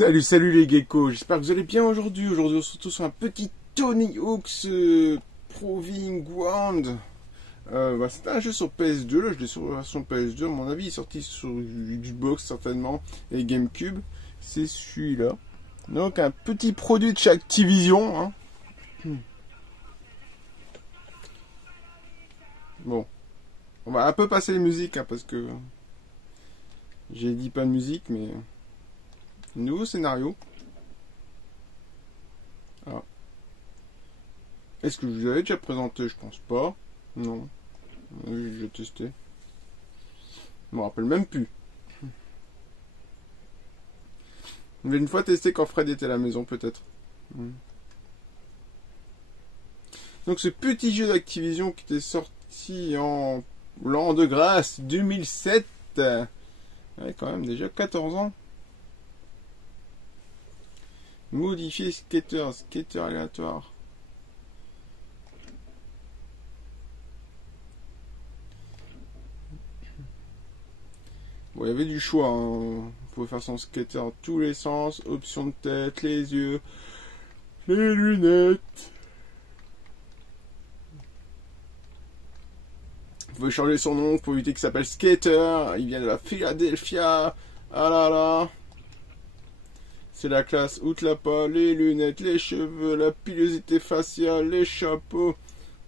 Salut, salut les geckos, j'espère que vous allez bien aujourd'hui. Aujourd'hui on se retrouve sur un petit Tony Hawk's Proving Ground. C'était un jeu sur PS2, là je l'ai sur la version PS2, à mon avis il est sorti sur Xbox certainement et GameCube. C'est celui-là. Donc un petit produit de chez Activision. Hein. Bon, on va un peu passer les musiques hein, parce que j'ai dit pas de musique mais... Nouveau scénario. Ah. Est-ce que je vous avais déjà présenté? Je pense pas. Non. Oui, j'ai testé. Je me rappelle même plus. Mais une fois testé quand Fred était à la maison, peut-être. Donc ce petit jeu d'Activision qui était sorti en l'an de grâce 2007. Ouais, quand même déjà 14 ans. Modifier skater aléatoire. Bon, il y avait du choix. Hein. Vous pouvez faire son skater dans tous les sens. Option de tête, les yeux, les lunettes. Vous pouvez changer son nom pour éviter qu'il s'appelle Skater. Il vient de la Philadelphia. Ah là là. C'est la classe Outlapa, les lunettes, les cheveux, la pilosité faciale, les chapeaux.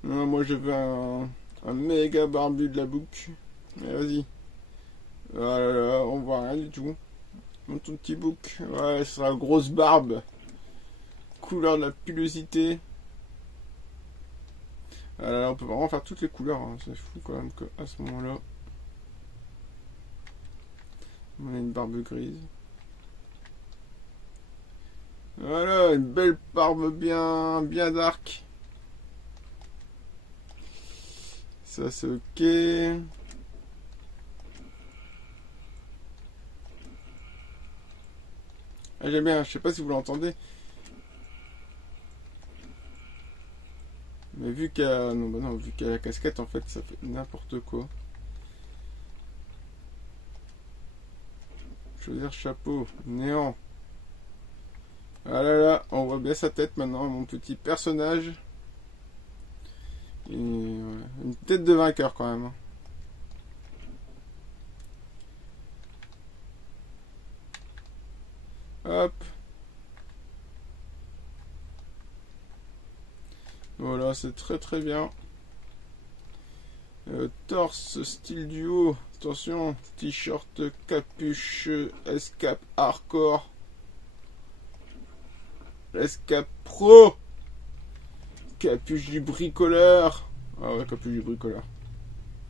Non, moi je veux un méga barbu de la boucle. Vas-y. Ah là là, on voit rien du tout. Mon tout petit bouc. Ouais, c'est la grosse barbe. Couleur de la pilosité. Ah là là, on peut vraiment faire toutes les couleurs. Hein. C'est fou quand même qu'à ce moment-là. On a une barbe grise. Voilà, une belle barbe bien dark. Ça c'est ok. Ah, j'aime bien, je sais pas si vous l'entendez. Mais vu qu'il y a... Non, bah non, vu qu'il y a la casquette, en fait, ça fait n'importe quoi. Choisir chapeau, néant. Ah là là, on voit bien sa tête maintenant, mon petit personnage. Et, ouais, une tête de vainqueur quand même. Hop. Voilà, c'est très bien. Torse, style duo. Attention, t-shirt, capuche, escape hardcore. Escape pro. Capuche du bricoleur. Ah ouais, capuche du bricoleur.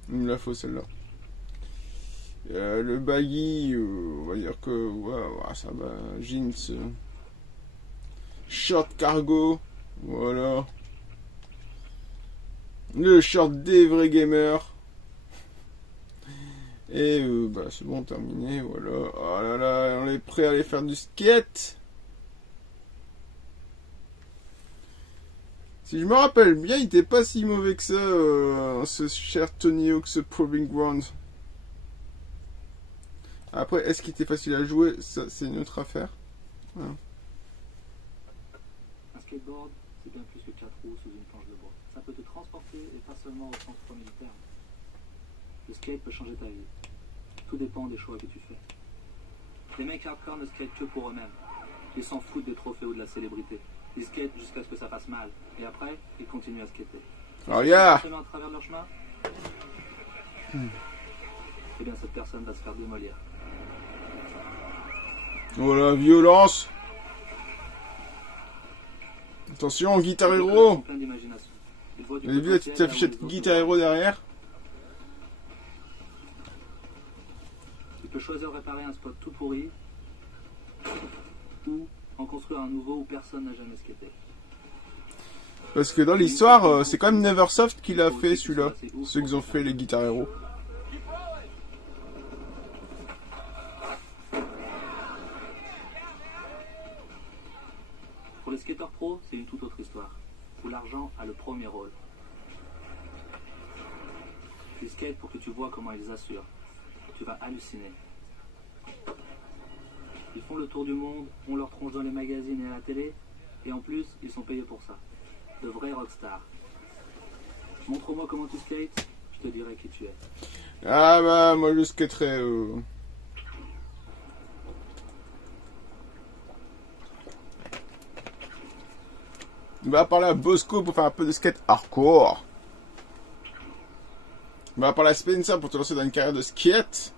Il me la faut celle-là. Le baggy, on va dire que ouais, ça va. Jeans. Short cargo. Voilà. Le short des vrais gamers. Et bah c'est bon, terminé. Voilà. Oh là là, on est prêt à aller faire du skate. Si je me rappelle bien, il était pas si mauvais que ça, ce cher Tony Hawk's Proving Ground. Après, est-ce qu'il était facile à jouer? Ça, c'est une autre affaire. Hein. Un skateboard, c'est bien plus que 4 roues sous une planche de bois. Ça peut te transporter et pas seulement au sens premier du terme. Le skate peut changer ta vie. Tout dépend des choix que tu fais. Les mecs hardcore ne skatent que pour eux-mêmes. Ils s'en foutent des trophées ou de la célébrité. Ils skatent jusqu'à ce que ça fasse mal. Et après, ils continuent à skater. Oh yeah! À travers leur chemin, eh bien cette personne va se faire démolir. Oh la violence! Attention, Guitar Hero! Vous avez vu la petite affichette Guitar Hero derrière? Tu peux choisir de réparer un spot tout pourri ou en construire un nouveau où personne n'a jamais skaté. Parce que dans l'histoire, c'est quand même Neversoft qui l'a fait celui-là. Ceux qui ont fait les Guitar Hero. Pour les skateurs pros, c'est une toute autre histoire, où l'argent a le premier rôle. Tu skates pour que tu vois comment ils assurent. Tu vas halluciner. Ils font le tour du monde, on leur tronche dans les magazines et à la télé, et en plus, ils sont payés pour ça. De vrais rockstars. Montre-moi comment tu skates, je te dirai qui tu es. Ah bah, moi je skaterai. On va parler à Bosco pour faire un peu de skate hardcore. On va parler à Spencer pour te lancer dans une carrière de skate.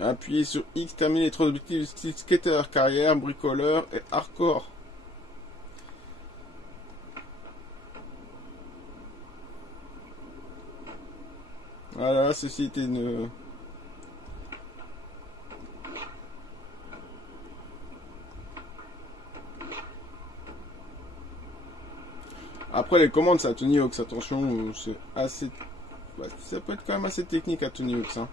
Appuyez sur X, terminer les trois objectifs de style skater, carrière, bricoleur et hardcore. Voilà, ceci était une... Après les commandes, c'est à Tony Hawk's, attention, c'est assez... Ouais, ça peut être quand même assez technique à Tony Hawk's. Hein.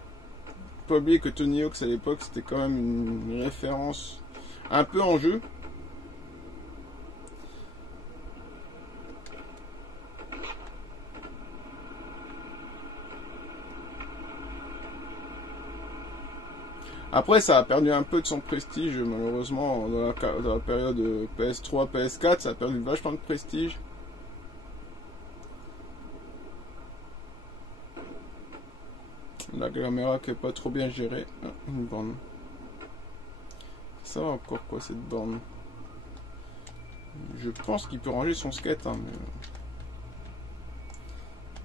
Faut pas oublier que Tony Hawk's à l'époque, c'était quand même une référence un peu en jeu. Après, ça a perdu un peu de son prestige, malheureusement, dans la période PS3, PS4, ça a perdu vachement de prestige. La caméra qui est pas trop bien gérée. Ah, une borne. Ça va encore quoi cette borne? Je pense qu'il peut ranger son skate, hein, mais...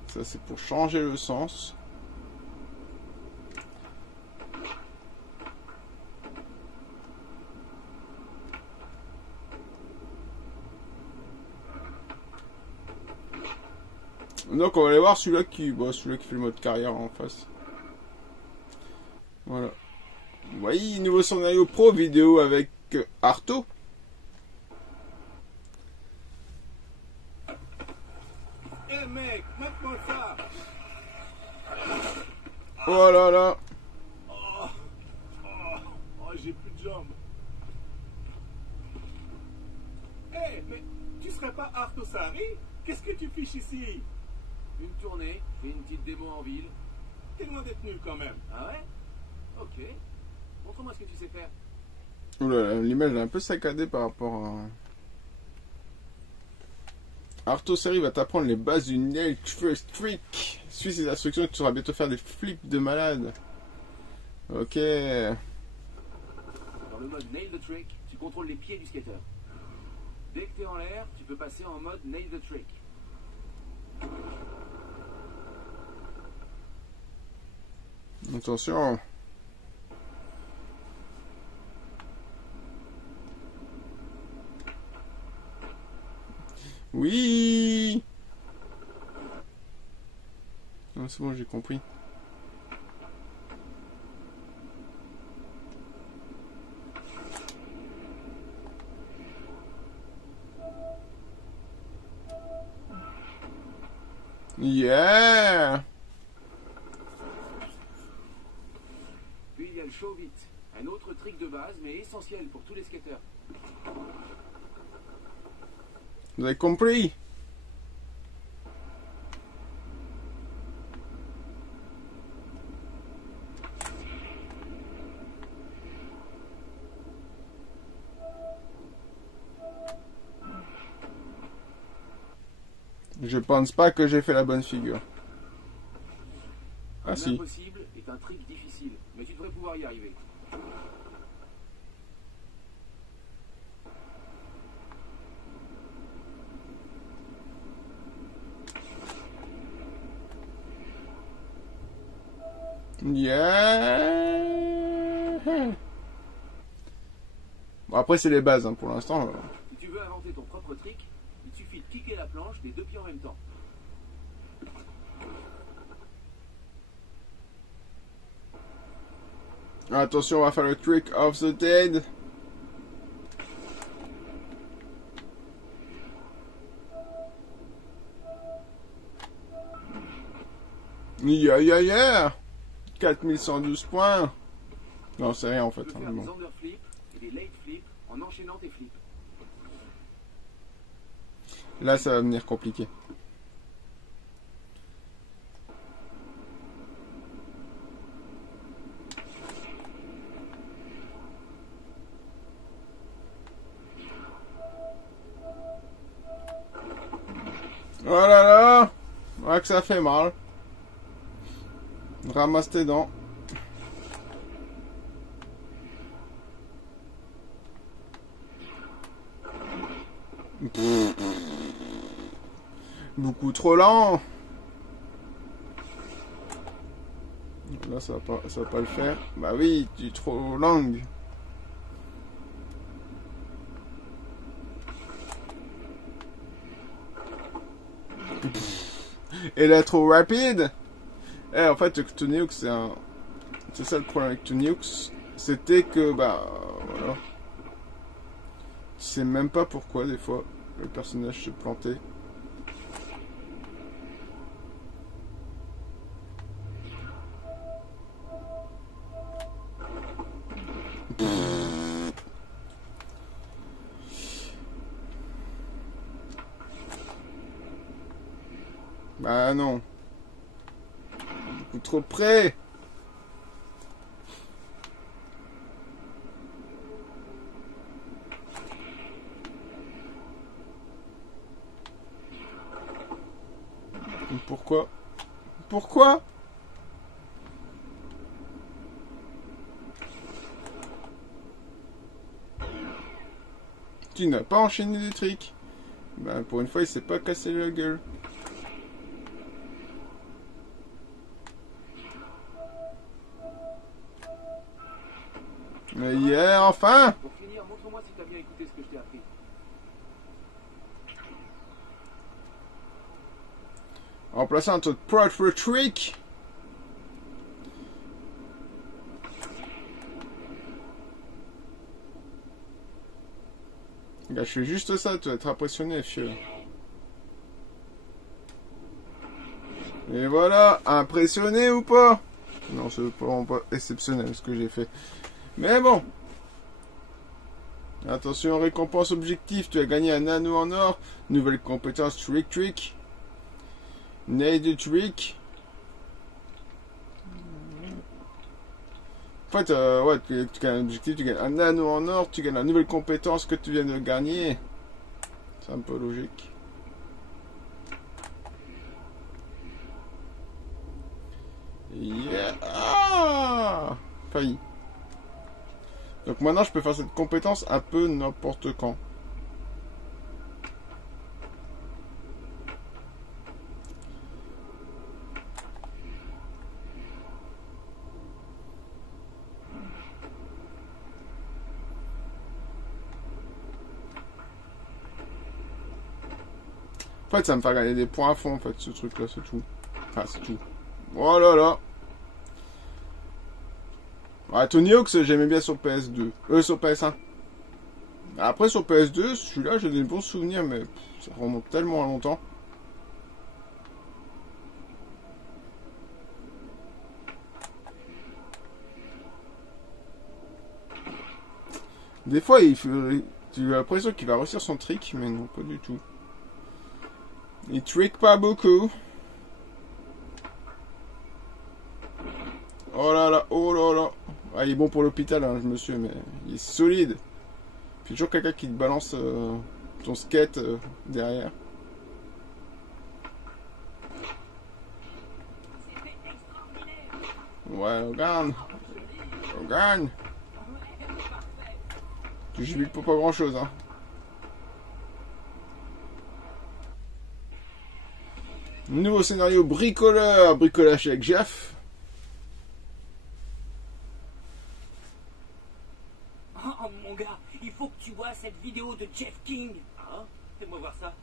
Ça c'est pour changer le sens. Donc on va aller voir celui-là qui fait le mode carrière en face. Voilà. Vous voyez, nouveau scénario pro vidéo avec Arto. Eh mec, mate-moi ça. Oh là là. J'ai plus de jambes. Eh, mais tu serais pas Arto Sari? Qu'est-ce que tu fiches ici? Une tournée, fais une petite démo en ville. T'es loin d'être nul quand même. Ah ouais? Ok. Montre-moi ce que tu sais faire. Oula, l'image est un peu saccadée par rapport à... Arto Sari va t'apprendre les bases du nail first trick. Suis ces instructions et tu sauras bientôt faire des flips de malade. Ok. Dans le mode Nail the Trick, tu contrôles les pieds du skater. Dès que t'es en l'air, tu peux passer en mode Nail the Trick. Attention. Oui. Non, c'est bon, j'ai compris. Yeah. Puis il y a le show vite. Un autre trick de base, mais essentiel pour tous les skateurs. Vous avez compris? Je pense pas que j'ai fait la bonne figure. Ah si. L'impossible est un trick difficile, mais tu devrais pouvoir y arriver. Yeah. Bon, après c'est les bases hein, pour l'instant. Si tu veux inventer ton propre trick, il suffit de kicker la planche des deux pieds en même temps. Attention, on va faire le trick of the dead. Yeah. 4112 points. Non, c'est rien en fait. Tu peux faire des underflips et des late flips en enchaînant tes flips. Là, ça va devenir compliqué. Oh là là. Ouais que ça fait mal. Ramasse tes dents. Beaucoup trop lent. Là ça va pas le faire. Bah oui, tu es trop lent. Et là trop rapide. Eh en fait Tony Hawk c'est ça le problème avec Tony Hawk, c'était que bah voilà. Tu sais même pas pourquoi des fois le personnage se plantait. Bah non. Beaucoup trop près. Pourquoi? Pourquoi? Tu n'as pas enchaîné des tricks. Ben, pour une fois, il s'est pas cassé la gueule. Mais hier, enfin! Pour finir, montre-moi si t'as bien écouté ce que je t'ai appris. Remplacer un truc pro for trick. Là, je fais juste ça, tu vas être impressionné, fieu. Et voilà, impressionné ou pas? Non, c'est vraiment pas exceptionnel ce que j'ai fait. Mais bon. Attention, récompense objectif, tu as gagné un anneau en or. Nouvelle compétence trick. Nail trick. En fait, ouais, tu gagnes un objectif, tu gagnes un anneau en or, tu gagnes la nouvelle compétence que tu viens de gagner. C'est un peu logique. Yeah! Ah! Failli. Donc maintenant, je peux faire cette compétence un peu n'importe quand. En fait, ça me fait gagner des points à fond, en fait, ce truc-là, c'est tout. Enfin, c'est tout. Oh là là. Ouais, Tony Hawk, j'aimais bien sur PS2. Sur PS1. Après, sur PS2, celui-là, j'ai des bons souvenirs, mais ça remonte tellement à longtemps. Des fois, tu as l'impression qu'il va réussir son trick, mais non, pas du tout. Il trick pas beaucoup. Oh là là, oh là là. Ah, il est bon pour l'hôpital, hein, monsieur, mais il est solide. Puis toujours quelqu'un qui te balance ton skate derrière. Ouais, regarde. Tu jubiles pour pas grand chose, hein. Nouveau scénario bricolage avec Jeff. Oh mon gars, il faut que tu vois cette vidéo de Jeff King. Hein? Fais-moi voir ça.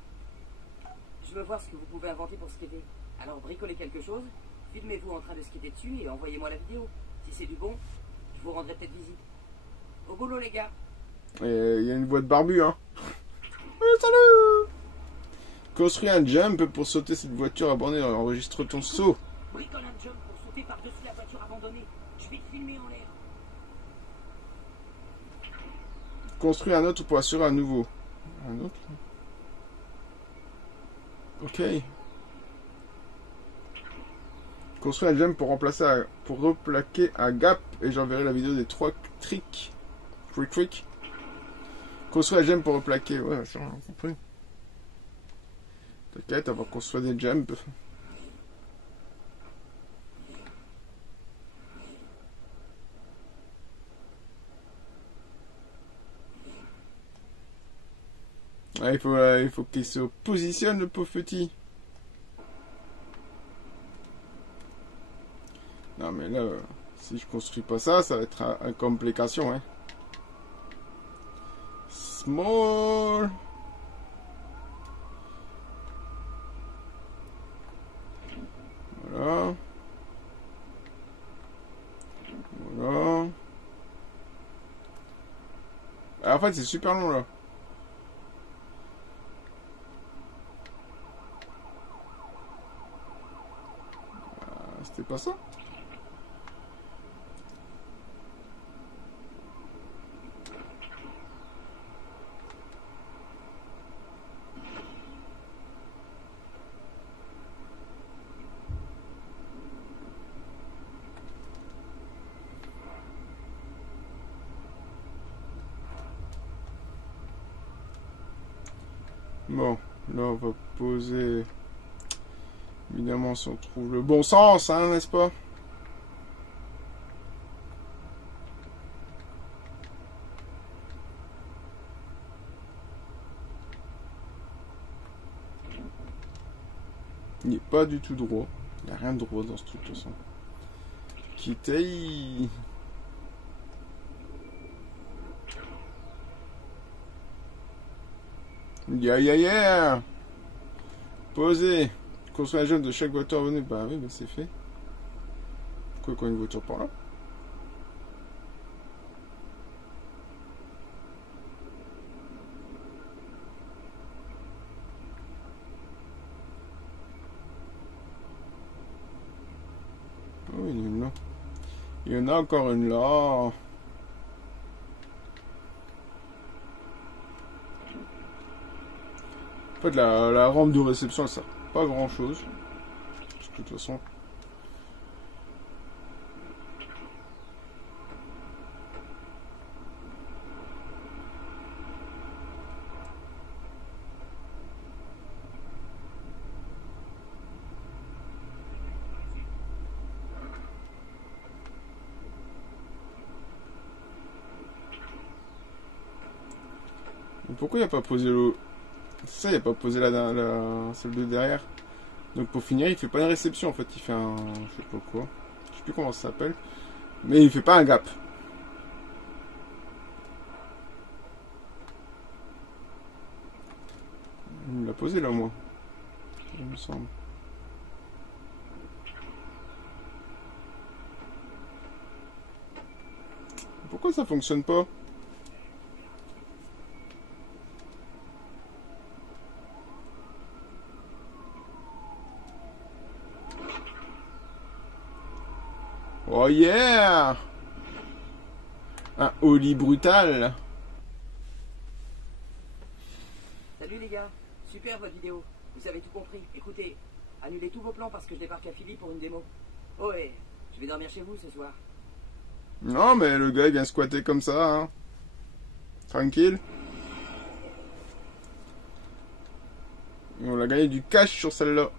Je veux voir ce que vous pouvez inventer pour skater. Alors bricolez quelque chose, filmez-vous en train de skater dessus et envoyez-moi la vidéo. Si c'est du bon, je vous rendrai peut-être visite. Au boulot les gars. Il y a une voix de barbu, hein. Salut! Construis un jump pour sauter cette voiture abandonnée. Enregistre ton saut. Bricole un jump pour sauter par-dessus la voiture abandonnée. Je vais te filmer en l'air. Construis un autre pour assurer un nouveau. Un autre? Ok. Construis un jump pour replaquer un gap et j'enverrai la vidéo des 3 tricks. Trick. Construis un jump pour replaquer. Ouais, c'est vrai, on a compris. T'inquiète, avant qu'on soit des jumps. Ah, il faut qu'il se positionne, le pauvre petit. Non, mais là, si je construis pas ça, ça va être une complication, hein. Small. Voilà. Voilà. Ah, en fait, c'est super long, là. C'était pas ça? Bon, là on va poser, évidemment si on trouve le bon sens, hein, n'est-ce pas? Il n'est pas du tout droit, il n'y a rien de droit dans ce truc de toute façon. Quittez. Yeah. Posez. Construire la jaune de chaque voiture venue. Bah oui, bah c'est fait. Pourquoi une voiture par là? Oh, il y en a une là. Il y en a encore une là. En fait, la rampe de réception, elle sert pas grand chose. Parce que de toute façon. Mais pourquoi il n'y a pas posé l'eau? Ça, il n'y a pas posé celle de derrière. Donc pour finir, il fait pas une réception en fait, il fait un... je sais pas quoi. Je sais plus comment ça s'appelle. Mais il fait pas un gap. Il me l'a posé là, moi. Il me semble. Pourquoi ça fonctionne pas? Oh yeah! Un Oli brutal. Salut les gars, super votre vidéo. Vous avez tout compris. Écoutez, annulez tous vos plans parce que je débarque à Philly pour une démo. Oh et je vais dormir chez vous ce soir. Non mais le gars il vient squatter comme ça, hein. Tranquille. Et on a gagné du cash sur celle-là.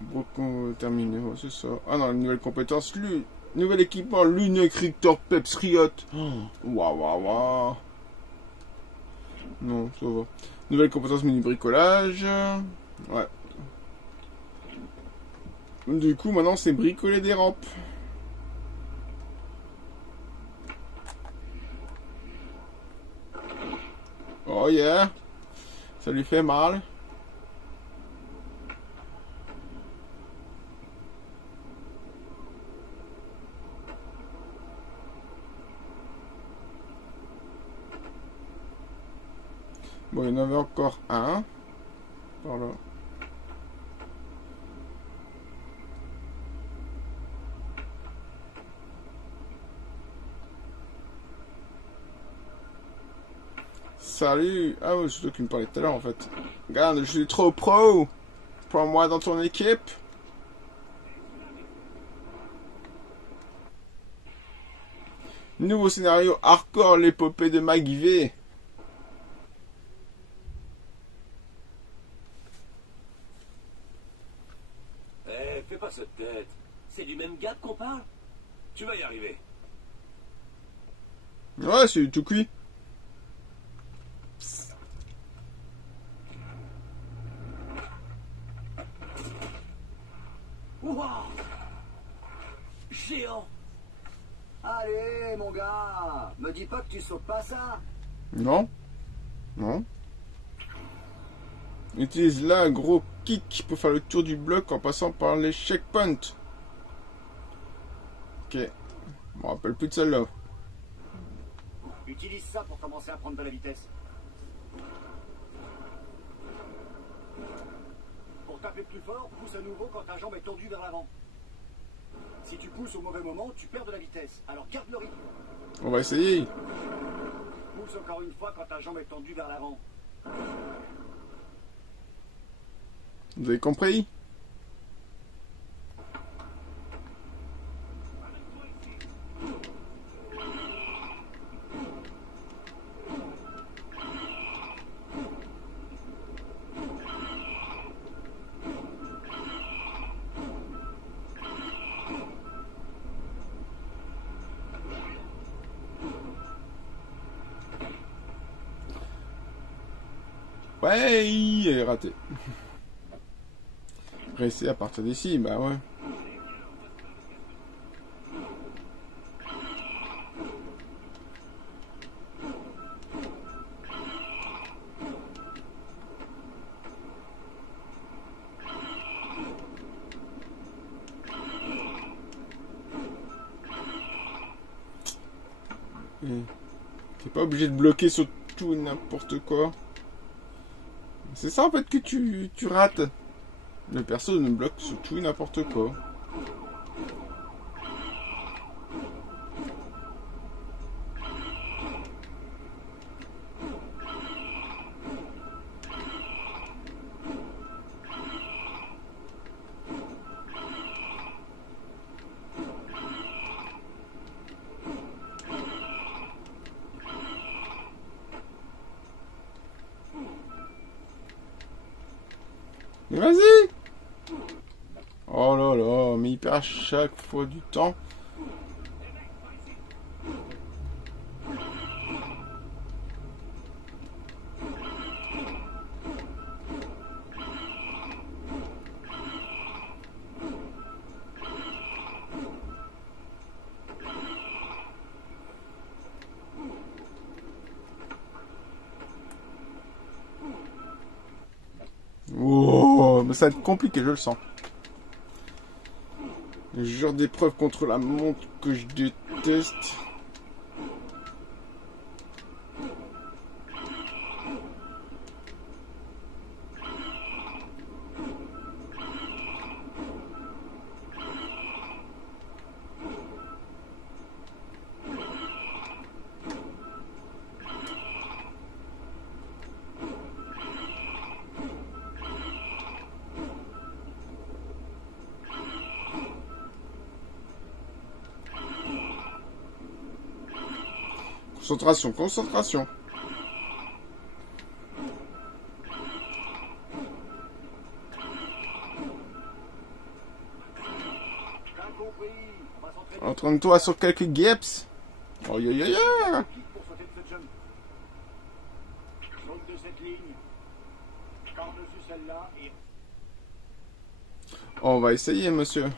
Beaucoup terminé, ouais, c'est ça. Ah non, une nouvelle compétence, nouvel équipement, Lunecrictor Peps Riot. Waouh. Non, ça va. Nouvelle compétence mini bricolage. Ouais. Du coup, maintenant, c'est bricoler des rampes. Oh yeah. Ça lui fait mal. Bon, il y en avait encore un. Par là. Salut. Ah oui, c'est toi qui me parlais tout à l'heure en fait. Regarde, je suis trop pro. Prends-moi dans ton équipe. Nouveau scénario hardcore, l'épopée de McVeigh. Tu vas y arriver. Ouais, c'est tout cuit. Ouah! Géant! Allez, mon gars, me dis pas que tu sautes pas ça. Non. Non. Utilise là un gros kick pour faire le tour du bloc en passant par les checkpoints. Ok. Je me rappelle plus de celle-là. Utilise ça pour commencer à prendre de la vitesse. Pour taper plus fort, pousse à nouveau quand ta jambe est tendue vers l'avant. Si tu pousses au mauvais moment, tu perds de la vitesse. Alors garde le rythme. On va essayer. Pousse encore une fois quand ta jambe est tendue vers l'avant. Vous avez compris? Ouais, il est raté. Rester à partir d'ici, bah ouais. T'es pas obligé de bloquer sur tout n'importe quoi. C'est ça en fait que tu rates. Le perso ne bloque sur tout n'importe quoi. Mais vas-y! Oh là là, mais il perd à chaque fois du temps. Oh, mais ça va être compliqué, je le sens. Le genre d'épreuve contre la montre que je déteste. Concentration, concentration. Entraîne-toi sur quelques gaps. Oh ya ya ya. Pour sauter de cette jump. Saute de cette ligne. Par-dessus celle-là et... On va essayer, monsieur.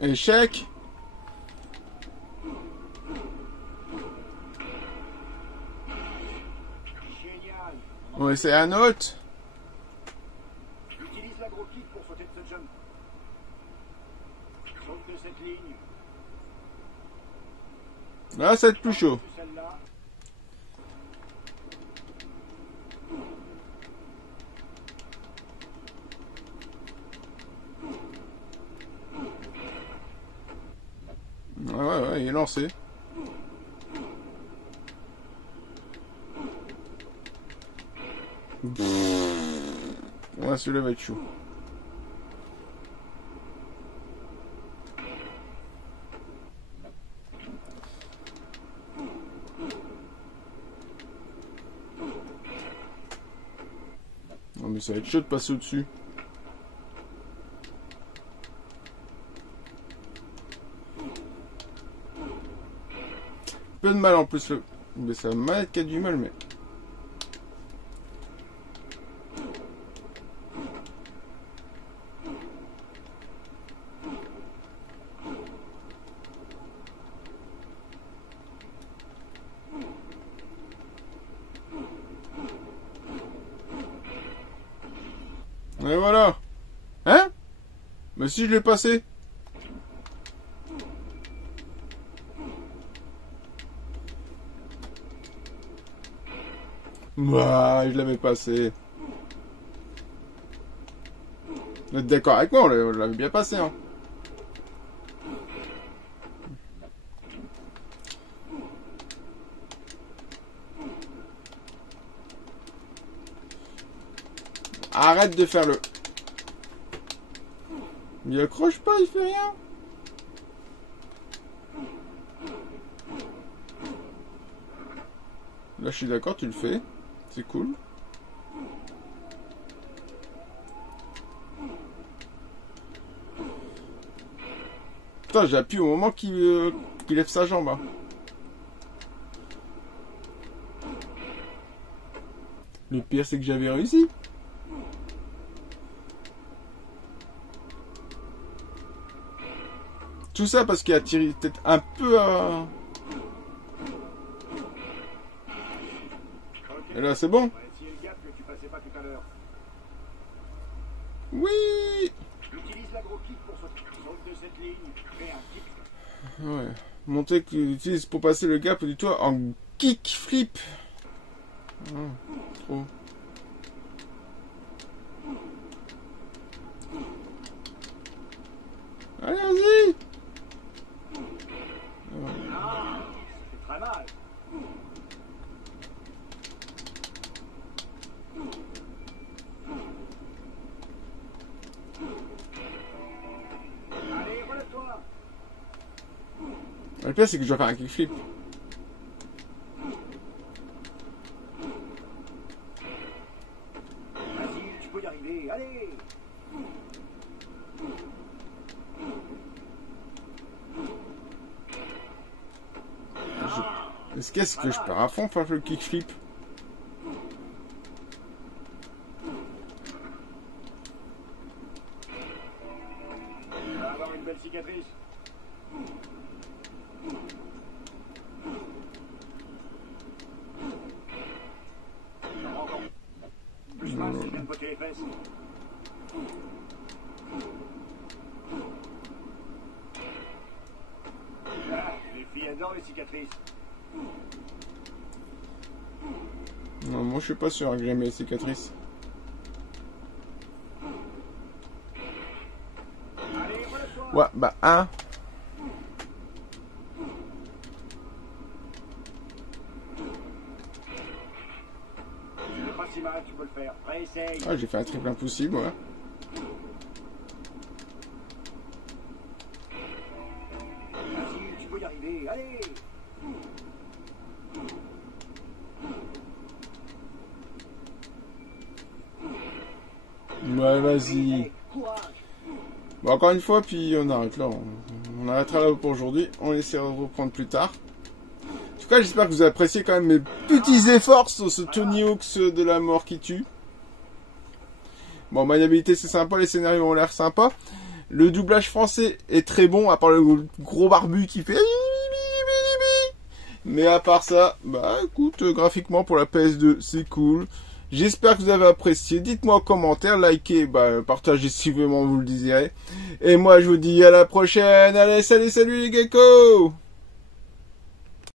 Échec. Génial. On va essayer un autre. Utilise la gros kick pour sauter de cette jump. Saute de cette ligne. Là, ça va être plus chaud. Par-dessus celle-là. Ouais, il est lancé. Ouais, celui-là va être chaud. Non mais Ça va être chaud de passer au-dessus. Peu de mal en plus. Mais c'est la manette qui a du mal, mais... Et voilà. Hein? Mais si je l'ai passé. Ouah, je l'avais passé. Vous êtes d'accord avec moi? On l'avait bien passé, hein. Arrête de faire le... Il accroche pas, il fait rien. Là, je suis d'accord, tu le fais. C'est cool. Putain, j'appuie au moment qu'il lève sa jambe. Hein. Le pire, c'est que j'avais réussi. Tout ça parce qu'il a tiré peut-être un peu à... Et là, c'est bon. Oui. Utilise l'agro-kick pour sortir de cette ligne. Fais un kick. Ouais. Montrer que tu l'utilises pour passer le gap du toit en kick flip. Trop. Allez, vas-y. Ah, c'est très mal. Allez, relève-toi. Le pire, c'est que je dois faire un kickflip. Vas-y, tu peux y arriver. Allez. Qu'est-ce que je pars à fond pour faire le kickflip? Tu vas avoir une belle cicatrice. Plus mal si je viens de botter les fesses. Ah, les filles adorent les cicatrices. Non, moi je suis pas sûr que j'aime les cicatrices. Allez, relève-toi. Ouais, bah, hein. C'est pas si mal, tu peux le faire. Réessaye. Ah, j'ai fait un triple impossible, ouais. Vas-y, tu peux y arriver. Allez. Ouais, vas-y. Allez, courage. Bon, encore une fois, puis on arrête là. On arrêtera là pour aujourd'hui. On essaiera de reprendre plus tard. En tout cas, j'espère que vous appréciez quand même mes petits efforts sur ce Tony Hawk's de la mort qui tue. Bon, maniabilité, c'est sympa. Les scénarios ont l'air sympas. Le doublage français est très bon, à part le gros barbu qui fait... Mais à part ça, bah écoute, graphiquement pour la PS2, c'est cool. J'espère que vous avez apprécié. Dites-moi en commentaire, likez, bah, partagez si vraiment vous le désirez. Et moi, je vous dis à la prochaine. Allez, salut les geckos!